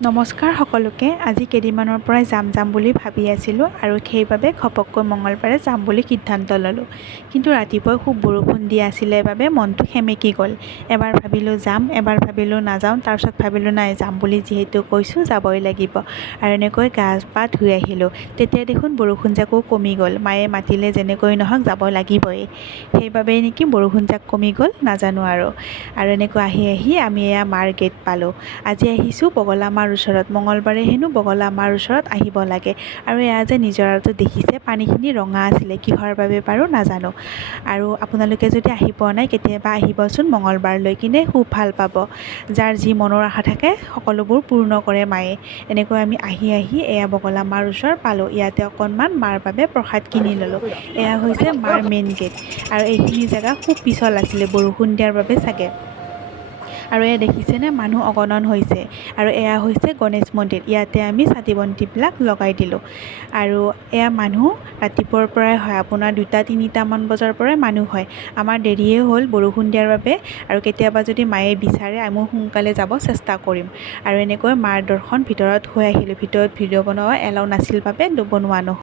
নমস্কাৰ সকলোকে। আজি কেইদিনমানৰ পৰাই যাম বুলি ভাবি আছিলোঁ আৰু সেইবাবে ঘপককৈ মঙলবাৰে যাম বুলি সিদ্ধান্ত ল'লোঁ। কিন্তু ৰাতিপুৱাই খুব বৰষুণ দি আছিলে বাবে মনটো সেমেকি গ'ল। এবাৰ ভাবিলোঁ যাম, এবাৰ ভাবিলোঁ নাযাওঁ, তাৰপিছত ভাবিলোঁ নাই, যাম বুলি যিহেতু কৈছোঁ যাবই লাগিব আৰু এনেকৈ গা পা ধুই আহিলোঁ। তেতিয়া দেখোন বৰষুণজাকো কমি গ'ল। মায়ে মাতিলে যেনেকৈ নহওক যাব লাগিবই, সেইবাবেই নেকি বৰষুণজাক কমি গ'ল, নাজানো আৰু এনেকৈ আহি আমি এয়া মাৰ গেট পালোঁ। আজি আহিছোঁ বগলা মাৰ ওচৰত। মঙলবাৰে হেনো বগলা মাৰ ওচৰত আহিব লাগে আৰু এয়া যে নিজৰাটো দেখিছে, পানীখিনি ৰঙা আছিলে, কিহৰ বাবে বাৰু নাজানো। আৰু আপোনালোকে যদি আহি পোৱা নাই কেতিয়াবা আহিবচোন মঙলবাৰ লৈ কিনে, খুব ভাল পাব। যাৰ যি মনৰ আশা থাকে সকলোবোৰ পূৰ্ণ কৰে মায়ে। এনেকৈ আমি আহি এয়া বগলা মাৰ ওচৰ পালোঁ। ইয়াতে অকণমান মাৰ বাবে প্ৰসাদ কিনি ল'লোঁ। এয়া হৈছে মাৰ মেইন গেট আৰু এইখিনি জেগা খুব পিছল আছিলে, বৰষুণ দিয়াৰ বাবে চাগে। আৰু এয়া দেখিছেনে মানুহ অগণন হৈছে। আৰু এয়া হৈছে গণেশ মন্দিৰ। ইয়াতে আমি চাকি বন্তিবিলাক লগাই দিলোঁ আৰু এয়া মানুহ ৰাতিপুৱাৰ পৰাই হয়, আপোনাৰ 2টা-3টামান বজাৰ পৰাই মানুহ হয়। আমাৰ দেৰিয়ে হ'ল বৰষুণ দিয়াৰ বাবে আৰু কেতিয়াবা যদি মায়ে বিচাৰে আমি সোনকালে যাব চেষ্টা কৰিম। আৰু এনেকৈ মাৰ দৰ্শন ভিতৰত হৈ আহিলোঁ। ভিতৰত ভিডিঅ' বনোৱা এলাও নাছিল বাবে বনোৱা নহ'ল।